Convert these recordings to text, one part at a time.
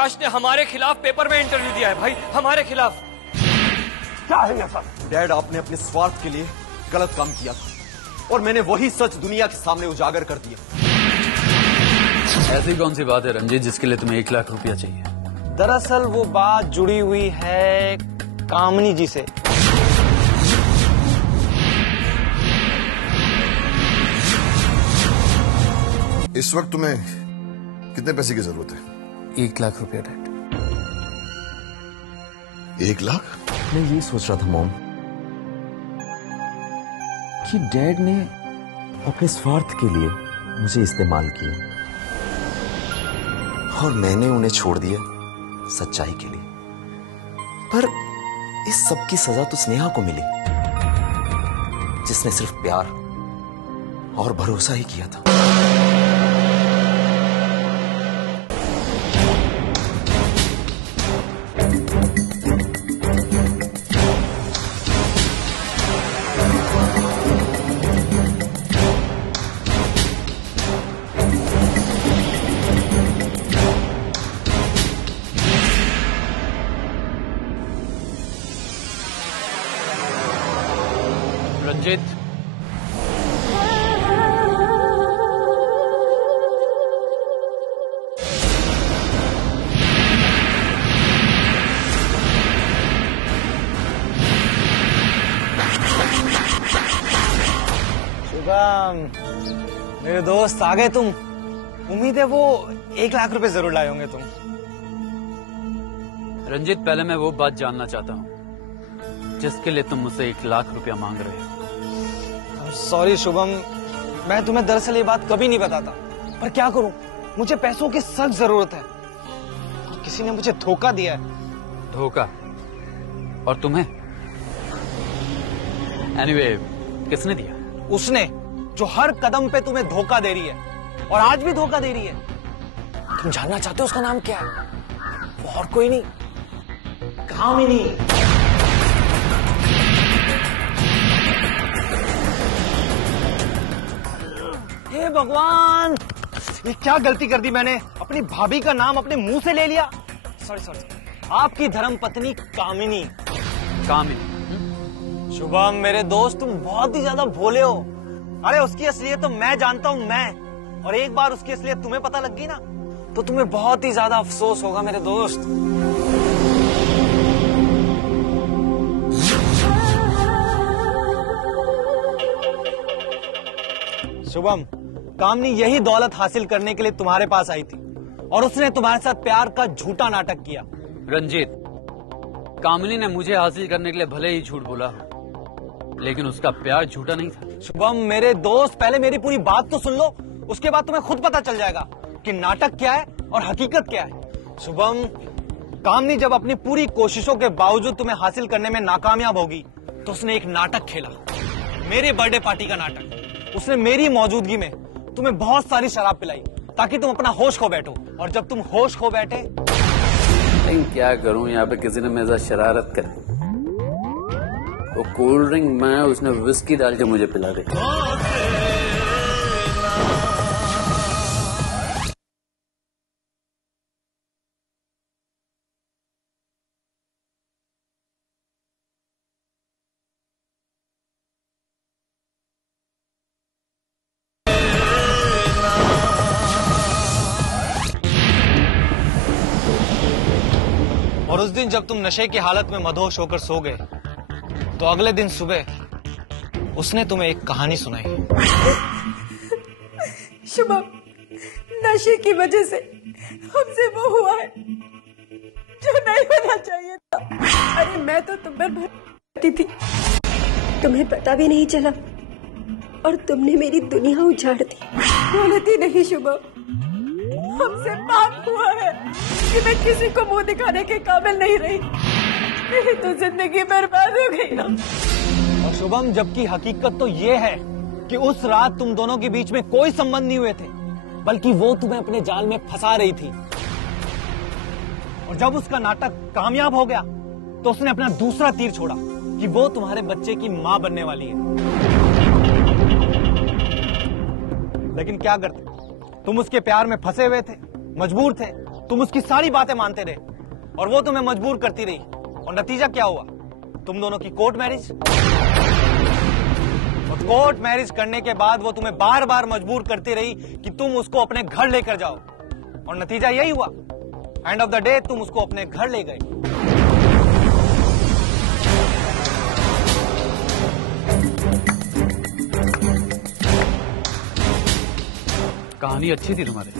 आकाश ने हमारे खिलाफ पेपर में इंटरव्यू दिया है भाई, हमारे खिलाफ। क्या है ये सब? डैड, आपने अपने स्वार्थ के लिए गलत काम किया था और मैंने वही सच दुनिया के सामने उजागर कर दिया। ऐसी कौन सी बात है रंजीत जिसके लिए तुम्हें 1 लाख रुपया चाहिए? दरअसल वो बात जुड़ी हुई है कामनी जी से। इस वक्त तुम्हें कितने पैसे की जरूरत है? 1 लाख रुपया डैड। 1 लाख? मैं ये सोच रहा था मॉम कि डैड ने अपने स्वार्थ के लिए मुझे इस्तेमाल किया और मैंने उन्हें छोड़ दिया सच्चाई के लिए। पर इस सब की सजा तो स्नेहा को मिली, जिसने सिर्फ प्यार और भरोसा ही किया था। रंजीत, शुभम, मेरे दोस्त आ गए तुम। उम्मीद है वो 1 लाख रुपए जरूर लाए होंगे तुम। रंजीत, पहले मैं वो बात जानना चाहता हूँ जिसके लिए तुम मुझसे 1 लाख रुपया मांग रहे हो। सॉरी शुभम, मैं तुम्हें दरअसल ये बात कभी नहीं बताता, पर क्या करूं, मुझे पैसों की सख्त जरूरत है। किसी ने मुझे धोखा दिया है। धोखा? और तुम्हें? एनीवे, किसने दिया? उसने, जो हर कदम पे तुम्हें धोखा दे रही है और आज भी धोखा दे रही है। तुम जानना चाहते हो उसका नाम क्या है? वो और कोई नहीं, कामिनी। हे भगवान, ये क्या गलती कर दी मैंने? अपनी भाभी का नाम अपने मुंह से ले लिया। सॉरी, आपकी धर्म पत्नी कामिनी। कामिनी? शुभम मेरे दोस्त, तुम बहुत ही ज्यादा भोले हो। अरे उसकी असलियत तो मैं जानता हूँ, मैं। और एक बार उसकी असलियत तुम्हें पता लग गई ना, तो तुम्हें बहुत ही ज्यादा अफसोस होगा मेरे दोस्त। शुभम, कामनी यही दौलत हासिल करने के लिए तुम्हारे पास आई थी और उसने तुम्हारे साथ प्यार का झूठा नाटक किया। रंजीत, कामिनी ने मुझे हासिल करने के लिए भले ही झूठ बोला, लेकिन उसका प्यार झूठा नहीं था। शुभम मेरे दोस्त, पहले मेरी पूरी बात तो सुन लो, उसके बाद तुम्हें खुद पता चल जाएगा कि नाटक क्या है और हकीकत क्या है। शुभम, कामनी जब अपनी पूरी कोशिशों के बावजूद तुम्हें हासिल करने में नाकामयाब होगी, तो उसने एक नाटक खेला, मेरे बर्थडे पार्टी का नाटक। उसने मेरी मौजूदगी में तुम्हें बहुत सारी शराब पिलाई ताकि तुम अपना होश खो बैठो, और जब तुम होश खो बैठे, लेकिन क्या करूं, यहाँ पे किसी ने मेरे साथ शरारत कर, वो कोल्ड ड्रिंक में उसने विस्की डाल के मुझे पिला दी। और उस दिन जब तुम नशे की हालत में मदहोश होकर सो गए, तो अगले दिन सुबह उसने तुम्हें एक कहानी सुनाई। शुभम, नशे की वजह से हमसे वो हुआ है जो नहीं होना चाहिए था। अरे मैं तो तुम पर भरती थी, तुम्हें पता भी नहीं चला और तुमने मेरी दुनिया उजाड़ दी। गलती नहीं शुभम, हमसे पाप हुआ है कि मैं किसी को मुंह दिखाने के काबिल नहीं रही। मेरी तो जिंदगी बर्बाद हो गई ना। और शुभम, जबकि हकीकत तो ये है कि उस रात तुम दोनों के बीच में कोई संबंध नहीं हुए थे, बल्कि वो तुम्हें अपने जाल में फंसा रही थी। और जब उसका नाटक कामयाब हो गया, तो उसने अपना दूसरा तीर छोड़ा कि वो तुम्हारे बच्चे की मां बनने वाली है। लेकिन क्या करते, तुम उसके प्यार में फंसे हुए थे, मजबूर थे, तुम उसकी सारी बातें मानते रहे और वो तुम्हें मजबूर करती रही, और नतीजा क्या हुआ? तुम दोनों की कोर्ट मैरिज। और कोर्ट मैरिज करने के बाद वो तुम्हें बार बार मजबूर करती रही कि तुम उसको अपने घर लेकर जाओ, और नतीजा यही हुआ। एंड ऑफ द डे तुम उसको अपने घर ले गए। कहानी अच्छी थी तुम्हारी।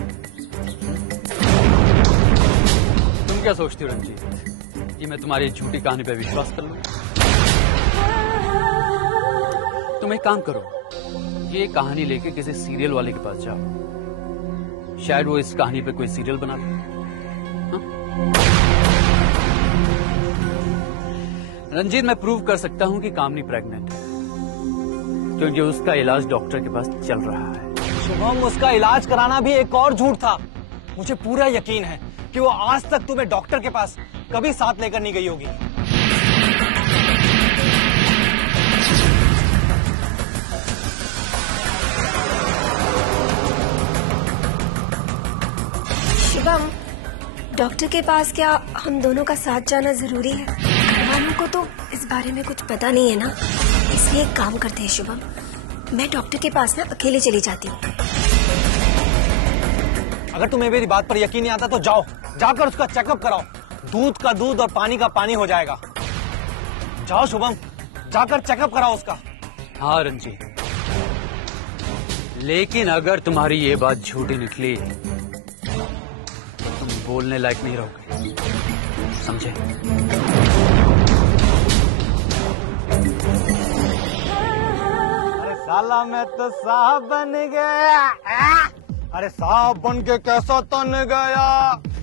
तुम क्या सोचती हो रंजीत कि मैं तुम्हारी झूठी कहानी पे विश्वास कर लूं? तुम एक काम करो, ये कहानी लेके किसी सीरियल वाले के पास जाओ, शायद वो इस कहानी पे कोई सीरियल बना ले। हाँ? रंजीत, मैं प्रूव कर सकता हूं कि कामनी प्रेग्नेंट है, क्योंकि उसका इलाज डॉक्टर के पास चल रहा है। शुभम, उसका इलाज कराना भी एक और झूठ था। मुझे पूरा यकीन है कि वो आज तक तुम्हें डॉक्टर के पास कभी साथ लेकर नहीं गई होगी। शिवम, डॉक्टर के पास क्या हम दोनों का साथ जाना जरूरी है? वालों को तो इस बारे में कुछ पता नहीं है ना, इसलिए एक काम करते हैं शुभम, मैं डॉक्टर के पास ना अकेले चली जाती हूँ। अगर तुम्हें मेरी बात पर यकीन नहीं आता तो जाओ, जाकर उसका चेकअप कराओ। दूध का दूध और पानी का पानी हो जाएगा। जाओ शुभम, जाकर चेकअप कराओ उसका। हाँ रंजीत, लेकिन अगर तुम्हारी ये बात झूठी निकली तो तुम बोलने लायक नहीं रहोगे, समझे? अरे साला मैं तो साहब बन गया। अरे साहब बन के कैसा तन गया।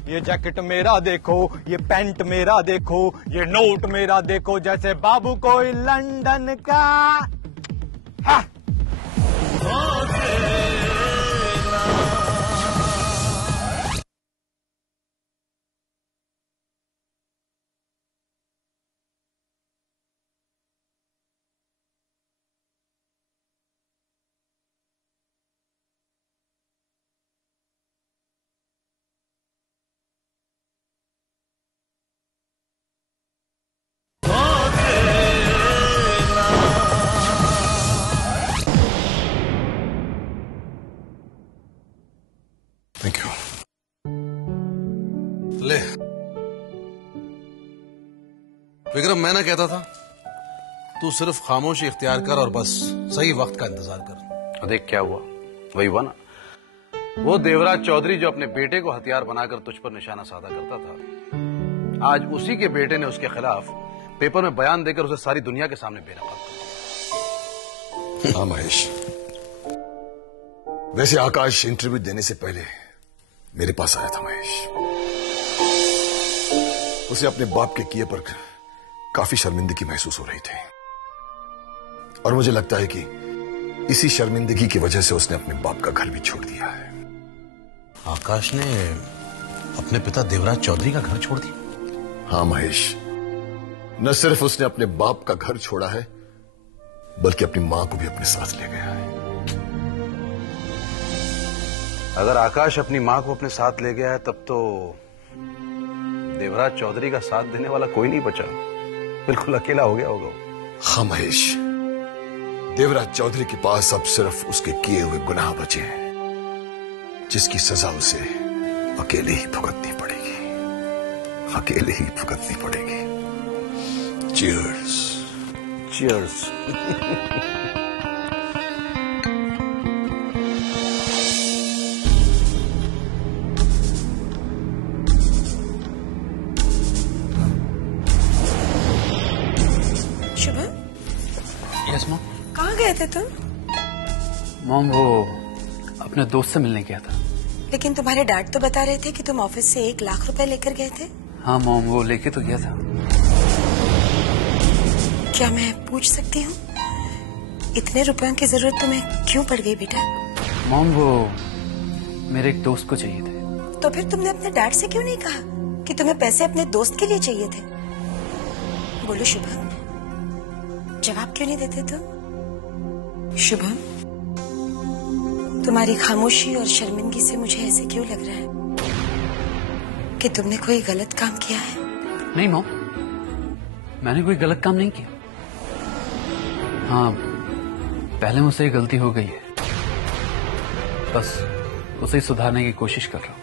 ये जैकेट मेरा देखो, ये पैंट मेरा देखो, ये नोट मेरा देखो, जैसे बाबू कोई लंदन का। हाँ। Thank you. ले विक्रम, मैं ना कहता था तू सिर्फ खामोशी इख्तियार कर और बस सही वक्त का इंतजार कर। देख क्या हुआ, वही हुआ ना। वो देवराज चौधरी जो अपने बेटे को हथियार बनाकर तुझ पर निशाना साधा करता था, आज उसी के बेटे ने उसके खिलाफ पेपर में बयान देकर उसे सारी दुनिया के सामने बेनकाब कर दिया। हाँ महेश, वैसे आकाश इंटरव्यू देने से पहले मेरे पास आया था महेश। उसे अपने बाप के किए पर काफी शर्मिंदगी महसूस हो रही थी, और मुझे लगता है कि इसी शर्मिंदगी की वजह से उसने अपने बाप का घर भी छोड़ दिया है। आकाश ने अपने पिता देवराज चौधरी का घर छोड़ दिया? हाँ महेश, न सिर्फ उसने अपने बाप का घर छोड़ा है, बल्कि अपनी मां को भी अपने साथ ले गया है। अगर आकाश अपनी मां को अपने साथ ले गया है, तब तो देवराज चौधरी का साथ देने वाला कोई नहीं बचा, बिल्कुल अकेला हो गया होगा। हाँ महेश, देवराज चौधरी के पास अब सिर्फ उसके किए हुए गुनाह बचे हैं, जिसकी सजा उसे अकेले ही भुगतनी पड़ेगी, अकेले ही भुगतनी पड़ेगी। चीयर्स। चीयर्स। Yes mom. कहाँ गए थे तुम? मॉम, वो अपने दोस्त से मिलने गया था। लेकिन तुम्हारे डैड तो बता रहे थे कि तुम ऑफिस से 1 लाख रुपए लेकर गए थे। हाँ मॉम, वो लेके तो गया था। क्या मैं पूछ सकती हूँ इतने रुपयों की जरूरत तुम्हें क्यों पड़ गई बेटा? मॉम, वो मेरे एक दोस्त को चाहिए थे। तो फिर तुमने अपने डैड से क्यों नहीं कहा कि तुम्हें पैसे अपने दोस्त के लिए चाहिए थे? बोलो शुभम, जवाब क्यों नहीं देते तुम? शुभम, तुम्हारी खामोशी और शर्मिंदगी से मुझे ऐसे क्यों लग रहा है कि तुमने कोई गलत काम किया है? नहीं मॉम, मैंने कोई गलत काम नहीं किया। हाँ, पहले मुझसे एक गलती हो गई है, बस उसे सुधारने की कोशिश कर रहा हूं।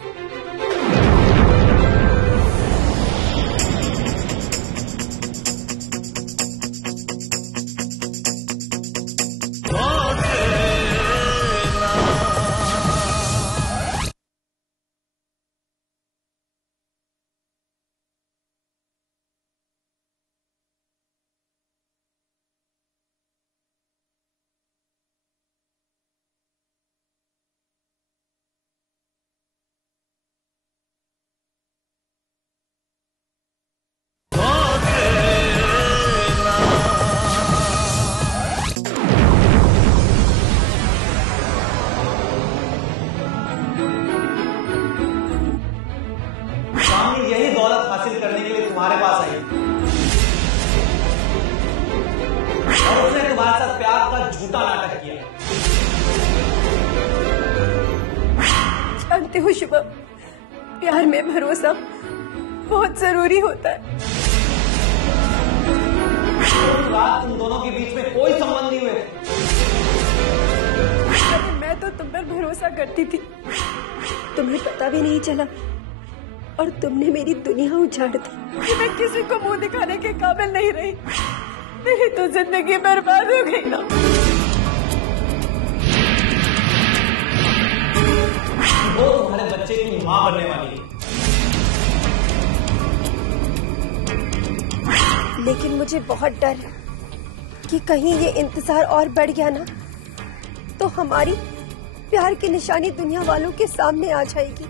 यही दौलत हासिल करने के लिए तुम्हारे पास आई और उसने तुम्हारे साथ प्यार का झूठा नाटक किया। जानते हो शुभम, प्यार में भरोसा बहुत जरूरी होता है। तुम दोनों के बीच में कोई संबंध नहीं हुए। मैं तो तुम पर भरोसा करती थी, तुम्हें पता भी नहीं चला और तुमने मेरी दुनिया उजाड़ दी कि मैं किसी को मुंह दिखाने के काबिल नहीं रही। मेरी तो जिंदगी बर्बाद हो गई ना। वो तुम्हारे बच्चे की मां बनने वाली है। लेकिन मुझे बहुत डर है कि कहीं ये इंतजार और बढ़ गया ना तो हमारी प्यार की निशानी दुनिया वालों के सामने आ जाएगी।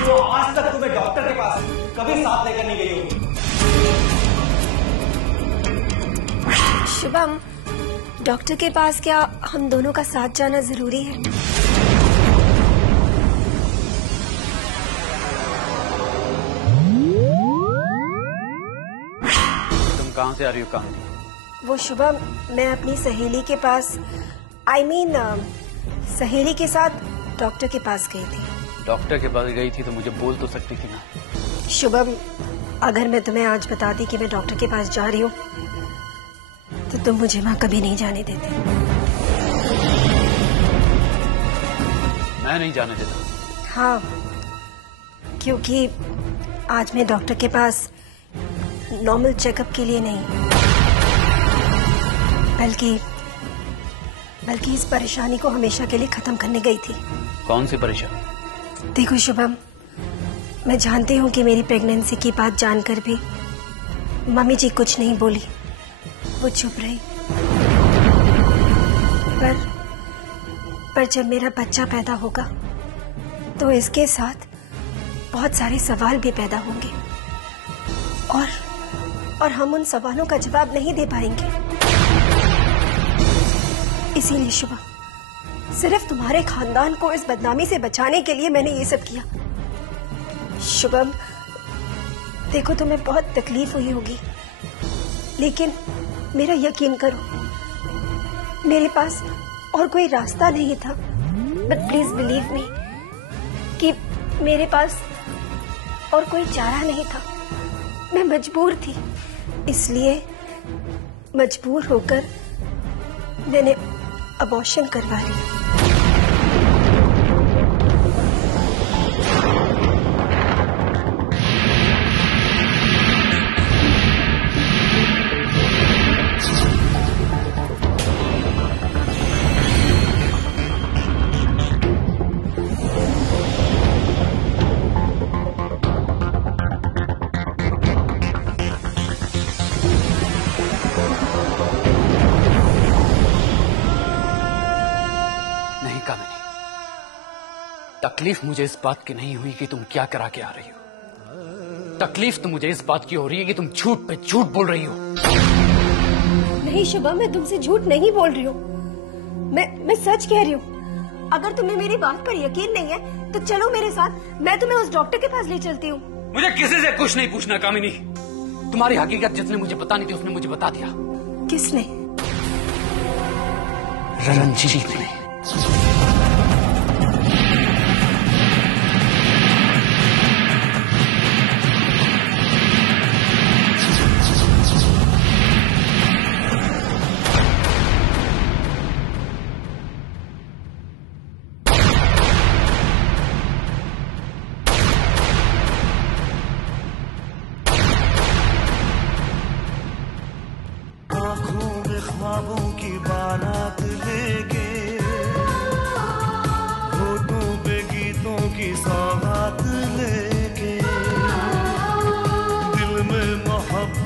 तो आज तक तुम्हें डॉक्टर के पास कभी साथ लेकर नहीं गई होगी। शुभम, डॉक्टर के पास क्या हम दोनों का साथ जाना जरूरी है? तुम कहां से आ रही हो कांति? वो शुभम, मैं अपनी सहेली के पास सहेली के साथ डॉक्टर के पास गई थी। डॉक्टर के पास गई थी तो मुझे बोल तो सकती थी ना। शुभम, अगर मैं तुम्हें आज बताती कि मैं डॉक्टर के पास जा रही हूँ तो तुम मुझे वहां कभी नहीं जाने देते। मैं नहीं जाने देता। हाँ, क्योंकि आज मैं डॉक्टर के पास नॉर्मल चेकअप के लिए नहीं बल्कि इस परेशानी को हमेशा के लिए खत्म करने गई थी। कौन सी परेशानी? देखो शुभम, मैं जानती हूँ कि मेरी प्रेगनेंसी की बात जानकर भी मम्मी जी कुछ नहीं बोली, वो चुप रही। पर जब मेरा बच्चा पैदा होगा तो इसके साथ बहुत सारे सवाल भी पैदा होंगे और हम उन सवालों का जवाब नहीं दे पाएंगे। इसीलिए शुभम, सिर्फ तुम्हारे खानदान को इस बदनामी से बचाने के लिए मैंने ये सब किया। शुभम, देखो तुम्हें बहुत तकलीफ हुई होगी, लेकिन मेरा यकीन करो, मेरे पास और कोई रास्ता नहीं था। बट प्लीज बिलीव मी कि मेरे पास और कोई चारा नहीं था। मैं मजबूर थी, इसलिए मजबूर होकर मैंने अबॉर्शन करवा लिया। तकलीफ मुझे इस बात की नहीं हुई कि तुम क्या करा के आ रही हो। तकलीफ तो मुझे इस बात की हो रही है कि तुम झूठ पे झूठ बोल रही हो। नहीं शुभम, मैं तुमसे झूठ नहीं बोल रही हूँ, मैं सच कह रही हूँ। अगर तुम्हें मेरी बात पर यकीन नहीं है तो चलो मेरे साथ, मैं तुम्हें उस डॉक्टर के पास ले चलती हूँ। मुझे किसी से कुछ नहीं पूछना कामिनी। तुम्हारी हकीकत जिसने मुझे बतानी थी उसने मुझे बता दिया। किसने? रंजीत ने।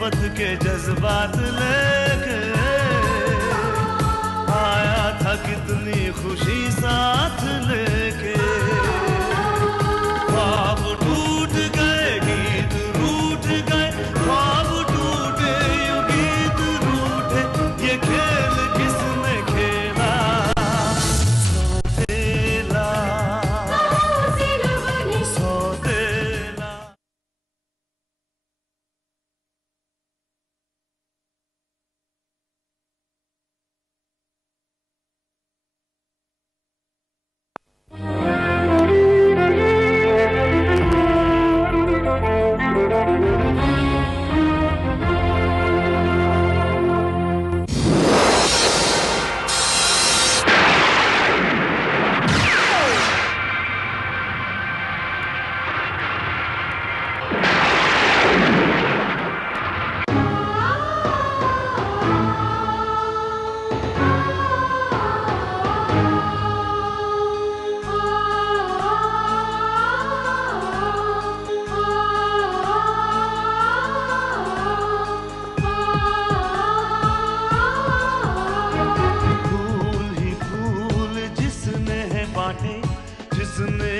मोहब्बत के जज्बात लेके आया था कितनी खुशी साथ लेके। ख्वाब टूट गए गीत रूठ गए, ख्वाब टूटे यूं गीत रूठे, ये खेल किसने खेला सौतेला सौतेला। फूल ही फूल जिसने है बांटे, जिसने